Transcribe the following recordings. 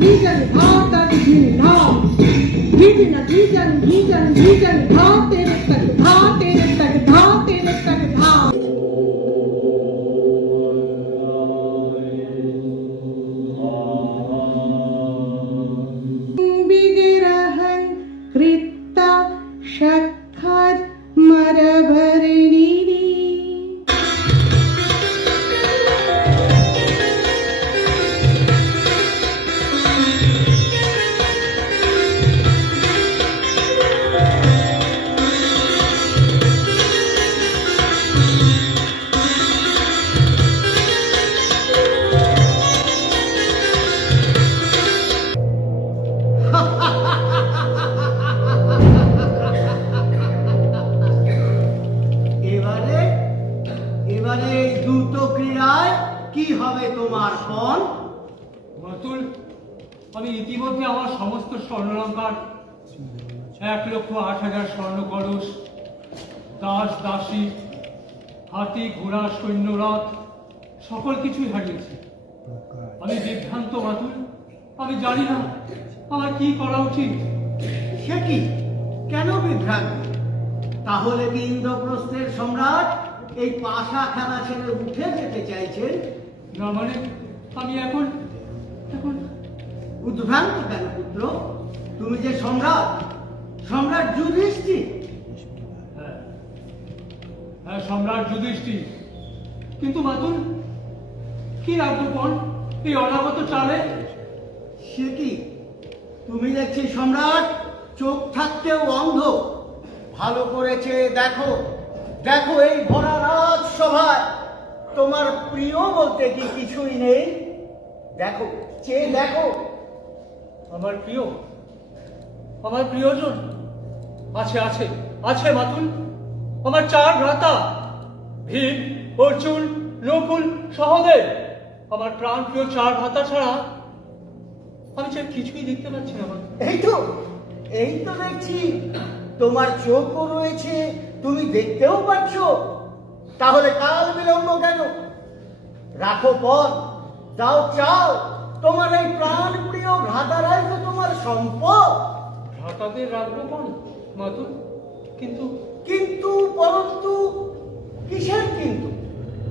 धिजन धातन धिन धाम धिजन धिजन धिजन धिजन धा तेरे तक धा तेरे तक धा तेरे तक धा बिगिरहं कृत्ता शक्खद मरभरिणी এবারে এই দুটো ক্রীড়ায় কি হবে তোমার ফল? মাতুল, আমি ইতিমধ্যে আমার সমস্ত স্বর্ণালঙ্কার 1,08,000 স্বর্ণ কলস, দাস দাসী, হাতি ঘোড়া সৈন্যরথ সকল কিছুই হারিয়েছি। আমি বিভ্রান্ত মাতুল, আমি জানি না আমার কি করা উচিত। সে কি, কেন বিভ্রান্ত? তাহলে কি ইন্দ্রপ্রস্থের সম্রাট এই পাশা খেলা ছেড়ে উঠে যেতে চাইছেন? না মানে আমি এখন এখন উদ্ভ্রান্ত কেন পুত্র? তুমি যে সম্রাট, সম্রাট যুধিষ্ঠির। হ্যাঁ, সম্রাট যুধিষ্ঠির, কিন্তু মাতুল কি রাখবো এই অনাগত চালে? সে কি, তুমি দেখছি সম্রাট চোখ থাকতেও অন্ধ। ভালো করেছে দেখো, দেখো এই ভরা রাজসভায় তোমার প্রিয় বলতে কি কিছুই নেই? দেখো, চেয়ে দেখো। আমার প্রিয়, আমার প্রিয়জন আছে আছে আছে মাতুল। আমার 4 ভ্রাতা, ভীম, অর্জুন, নকুল, সহদেব। আমার প্রাণ প্রিয় 4 ভ্রাতা ছাড়া আমি যে কিছুই দেখতে পাচ্ছি না। এই তো দেখছি তোমার চোখও রয়েছে, তুমি দেখতেও পাচ্ছ। তাহলে কাল বিলম্ব কেন? রাখো পথ, দাও চাও। তোমার এই প্রাণ প্রিয় ভ্রাতারাই তো তোমার সম্পদ। ভ্রাতাদের রাখবো মাতুল, কিন্তু কিন্তু পরন্তু কিসের কিন্তু?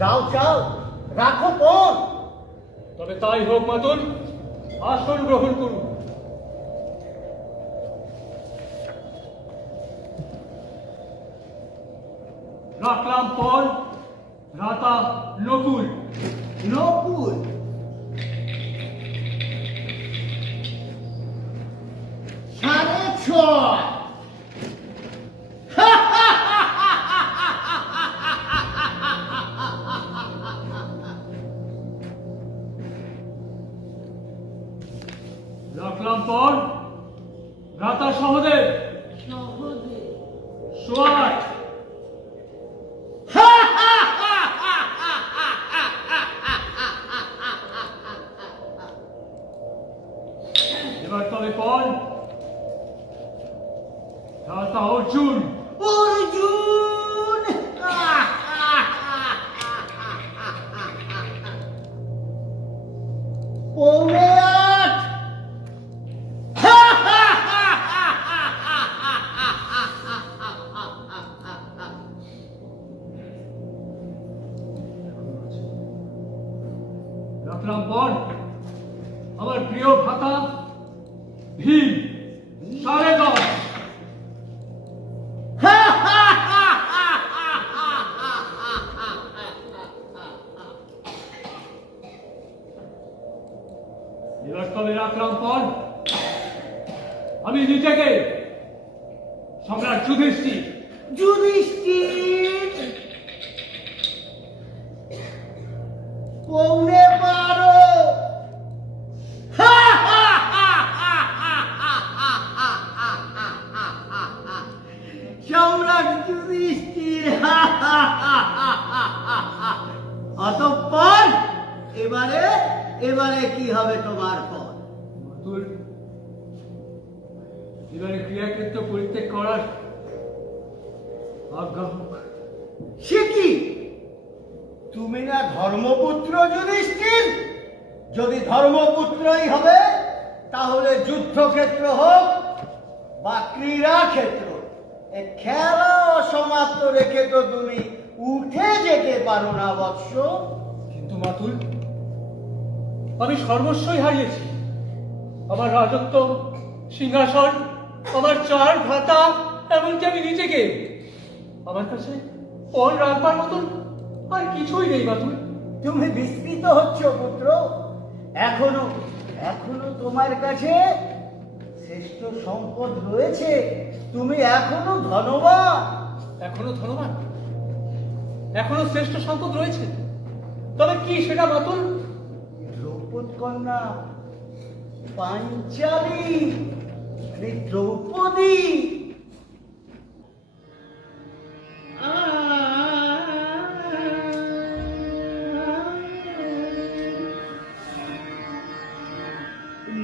দাও চাও, রাখো পথ। তবে তাই হোক মাতুল, আসন গ্রহণ করুন। রাখলাম পর ভ্রাতা নকুল। নকুল, সাড়ে ছয়। রাখলাম পর ভ্রাতা সহদেব। 8 এবার তবে পর ভ্রাতা অর্জুন। অর্জুন, পৌনে 8। রাখলাম পর আমার প্রিয় ভ্রাতা ভীম। 10:30। এবার তবে রাখলাম পর আমি নিজেকে সম্রাট যুধিষ্ঠির। যুধিষ্ঠির, পৌনে 12। সম্রাট যুধিষ্ঠির। অতঃপর এবারে কি হবে তোমার পর? এবারে ক্রিয়াক্ষেত্র পরিত্যাগ করার আজ্ঞা হোক। সে কি, তুমি না ধর্মপুত্র যুধিষ্ঠির? যদি ধর্মপুত্রই হবে তাহলে যুদ্ধক্ষেত্র হোক বা ক্রীড়া ক্ষেত্র, এ খেলা অসমাপ্ত রেখে তো তুমি উঠে যেতে পারো না বৎস। কিন্তু মাতুল, আমি সর্বস্বই হারিয়েছি। আমার রাজত্ব, সিংহাসন, আমার 4 ভ্রাতা, এমনকি আমি নিজেকে। আমার কাছে পণ রাখবার মতন আর কিছুই নেই মাতুল। তুমি বিস্মিত হচ্ছ পুত্র? এখনো এখনো তোমার কাছে শ্রেষ্ঠ সম্পদ রয়েছে, তুমি এখনো ধনবান। এখনো ধনবান, এখনো শ্রেষ্ঠ সম্পদ রয়েছে। তবে কি সেটা মাতুল? দ্রৌপদ কন্যা পাঞ্চালী, মানে দ্রৌপদী।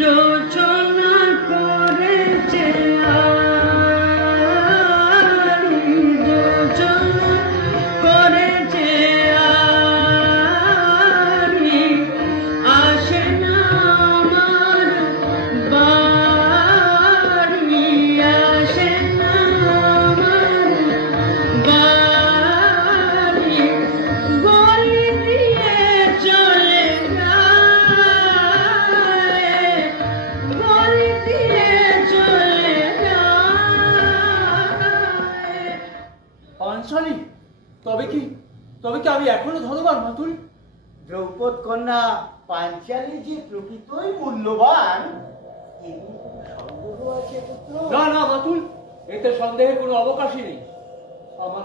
যোচনা করেছে আরি, যোচনা করেছে আরি, আসে না আমার বাড়ি, আসে না আমার বাড়ি, বলি দিয়ে চলে যায়, বলি দিয়ে চলে যায়। পাঞ্চালী, তবে কি আমি এখনো ধনবান মাতুল? দ্রৌপদ কন্যা পাঞ্চালী যে প্রকৃতই মূল্যবান, এ নিয়ে কোনো সন্দেহ আছে পুত্র? না না মাতুল, এতে সন্দেহের কোনো অবকাশই নেই। আমার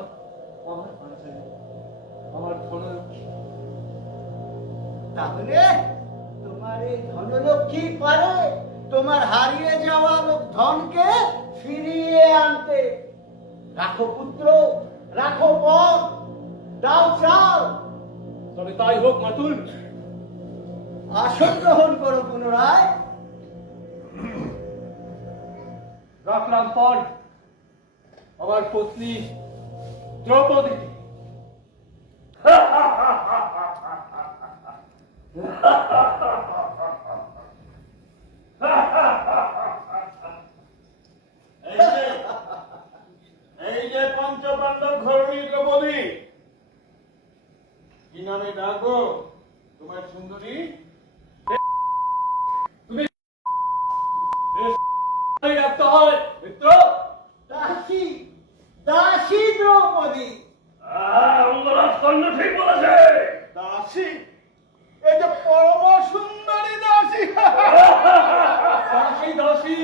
আমার পাঞ্চালী, আমার ধনলক্ষ্মী। তাহলে তোমার এই ধনলক্ষ্মী পারে তোমার হারিয়ে যাওয়া ধনকে ফিরিয়ে আনতে। রাখো পুত্র, রাখো পণ, দাও চাল। তবে তাই হোক মাতুল। আসন গ্রহণ করো পুনরায়। রাখলাম পণ আমার পত্নী দ্রৌপদী। এই যে পঞ্চপাণ্ডব ঘরণী দ্রৌপদী, কি নামে ডাকবো তোমার সুন্দরী? তুমি রাখতে হয় মিত্র। দাসী, দাসী দ্রৌপদী। অঙ্গরাজ কর্ণ ঠিক বলেছে। দাসী, এই যে পরম সুন্দরী দাসী। দাসী দাসী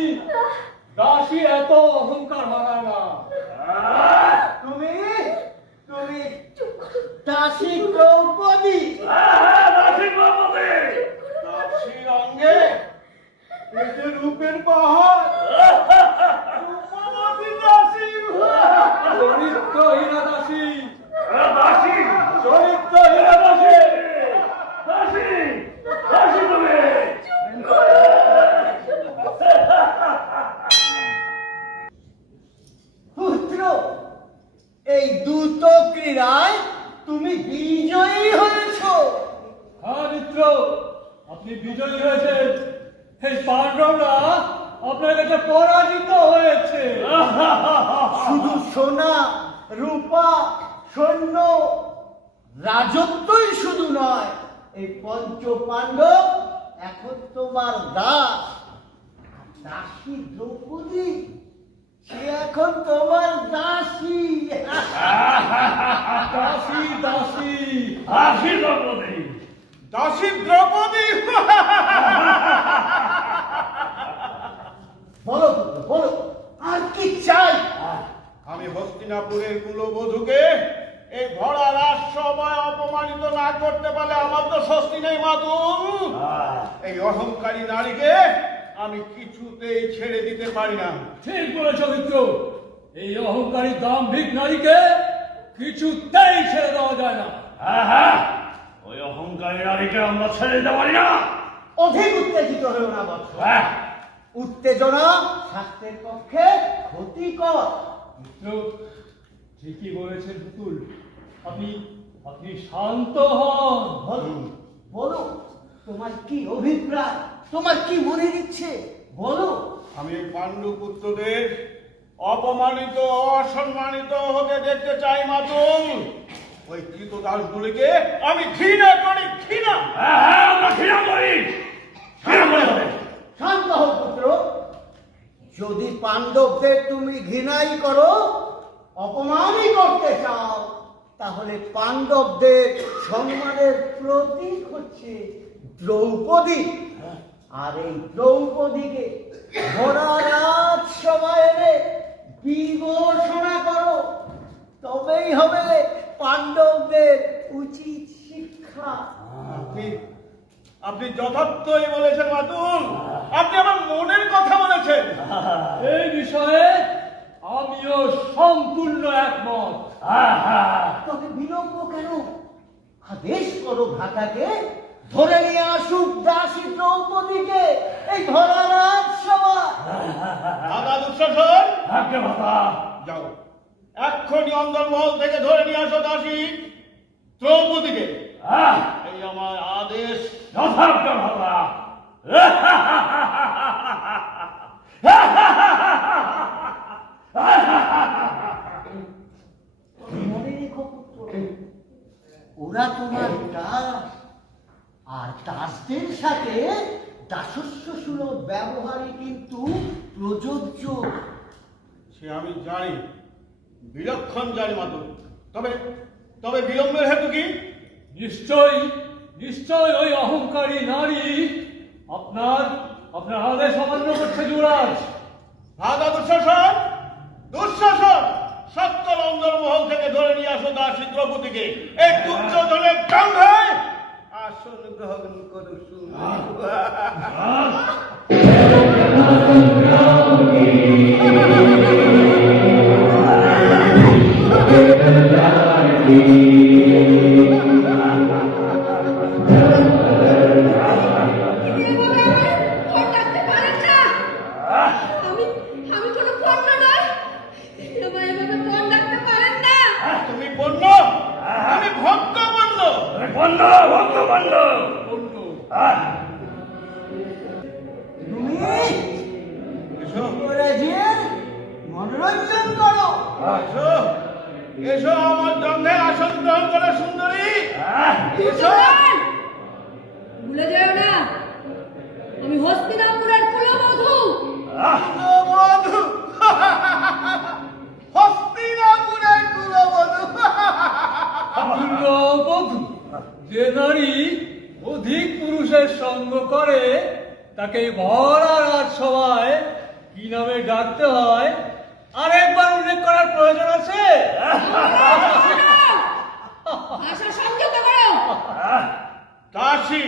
দাসী, এত অহংকার মানায় না। তুমি তুমি দাসী দ্রৌপদী। দাসী দ্রৌপদী, দাসীর অঙ্গে এই যে রূপের পাহাড়, রূপবতী দাসী। চরিত্রহীনা দাসী, দাসী, চরিত্রহীনা দাসী, দাসী, দাসী তুমি। পুত্র, এই দ্রুত ক্রীড়ায় তুমি বিজয়ী হয়েছ। হ্যাঁ মিত্র, আপনি বিজয়ী হয়েছেন। এই পাণ্ডবরা আপনার কাছে পরাজিত হয়েছে। শুধু সোনা, রূপা, সৈন্য, রাজত্বই শুধু নয়, এই পঞ্চ পাণ্ডব এখন তোমার দাস। দাসী দ্রৌপদী, সে এখন তোমার দাসী। দাসী দাসী দাসী দ্রৌপদী, দাসী দ্রৌপদী। বলো পুত্র, বলো, আর কি চাই? আমি হস্তিনাপুরের কুলবধূকে এই ভরা রাজসভায় অপমানিত না করতে পারলে আমার তো স্বস্তি নেই মাতুল। এই অহংকারী নারীকে আমি কিছুতেই ছেড়ে দিতে পারি না। ঠিক বলেছ মিত্র, এই অহংকারী দাম্ভিক নারীকে কিছুতেই ছেড়ে দেওয়া যায় না। ওই অহংকারী নারীকে আমরা ছেড়ে দিতে পারি না। অধিক উত্তেজিত হয়েও না বৎস। উত্তেজনা স্বাস্থ্যের পক্ষে ক্ষতিকর। মিত্র, ঠিকই বলেছেন পুতুল। আপনি আপনি শান্ত হন। বলো, বলো, তোমার কি অভিপ্রায়? তোমার কি মনে দিচ্ছে বলো। আমি এই পাণ্ডু পুত্রদের অপমানিত অসম্মানিত হতে দেখতে চাই মাতুল। ওই কৃত দাসগুলিকে আমি ঘৃণা করি, ঘৃণা। আমরা ঘৃণা করি। শান্ত হও পুত্র। যদি পাণ্ডবদের তুমি ঘৃণাই করো, অপমানই করতে চাও, তাহলে পাণ্ডবদের সম্মানের প্রতীক হচ্ছে দ্রৌপদী। আর এই দ্রৌপদীকে ঘোড়া রাজসভায় এনে বিমর্ষণা করো, তবেই হবে পাণ্ডবদের উচিত শিক্ষা। আপনি যথার্থই বলেছেন মাতুল, আপনি আমার মনের কথা বলেছেন। এই বিষয়ে আমিও সম্পূর্ণ একমত। তবে বিলম্ব কেন? আদেশ করো ভ্রাতাকে, ধরে নিয়ে আসুক দাসী দ্রৌপদীকে এই ধরা রাজসভা। দাদা দুঃশাসন, যাও এক্ষুনি অন্দরমহল থেকে ধরে নিয়ে আসো দাসী দ্রৌপদীকে। এই আমার আদেশ। মনে রেখো পুত্র, ওরা তোমার দাস, আর দাসদের সাথে দাসস্ব সুলভ ব্যবহারই কিন্তু প্রযোজ্য। সে আমি জানি, বিলক্ষণ জানি মাতুল। তবে তবে বিলম্বের হেতু কি? নিশ্চয় ওই অহংকারী নারী আপনার আদেশ অমান্য করছে যুবরাজ। দাদা দুঃশাসন, দুঃশাসন, সত্তর অন্দরমহল থেকে ধরে নিয়ে আসো দাসী দ্রৌপদীকে। এই দুর্যোধনের কাঁধে আসন গ্রহণ করো তুমি পণ্য, আমি ভক্ত পণ্য। তুমি এসো, যুবরাজের মনোরঞ্জন করো। এসো, এসো আমার জন্যে আসন গ্রহণ করে সুন্দরী। এসো। ভুলে যেও না, আমি হস্তিনাপুরের কুলবধূ। কুলবধূ, হস্তিনাপুরের কুলবধূ। কুলবধূ, যে নারী অধিক পুরুষের সঙ্গ করে তাকে ভরা রাজসভায় কি নামে ডাকতে হয় আরেকবার উল্লেখ করার প্রয়োজন আছে? আশা সংযত করো। দাসী,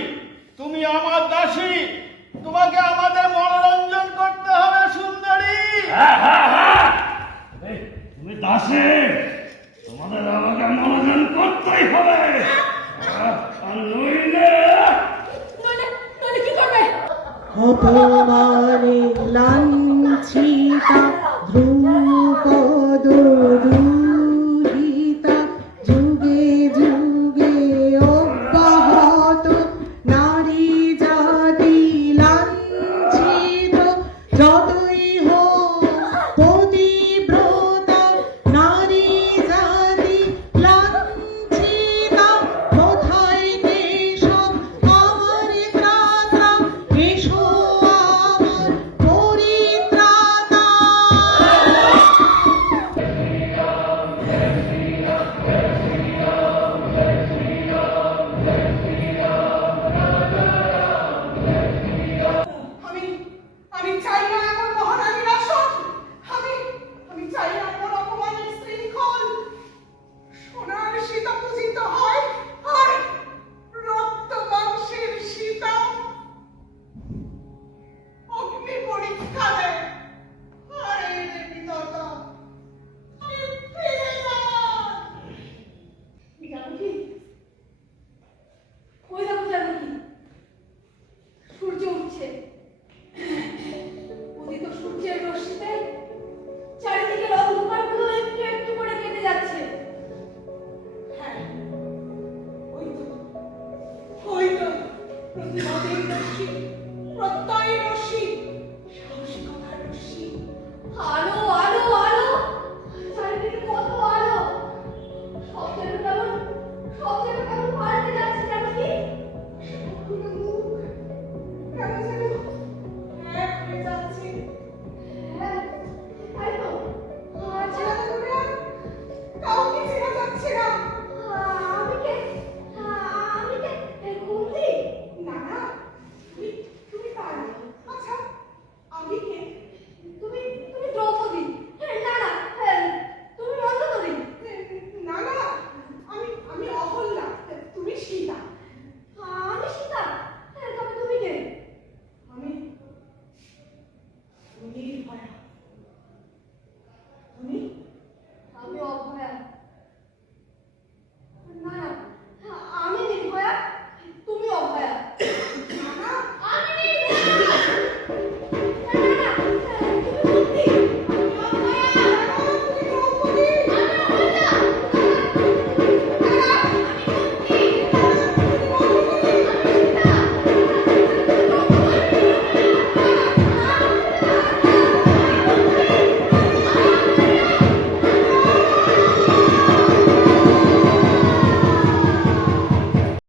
তুমি আমার দাসী, তোমাকে আমাদের মনোরঞ্জন করতে হবে সুন্দরী। তুমি দাসী, তোমাদের আমাকে মনোরঞ্জন করতেই হবে। আর নইলে নইলে কি করবে? অপমানে লাঞ্ছিতা দ্রুপদ দুহিতা, যুগে যুগে অব্যাহত নারী জাতি লাঞ্ছিত, যতই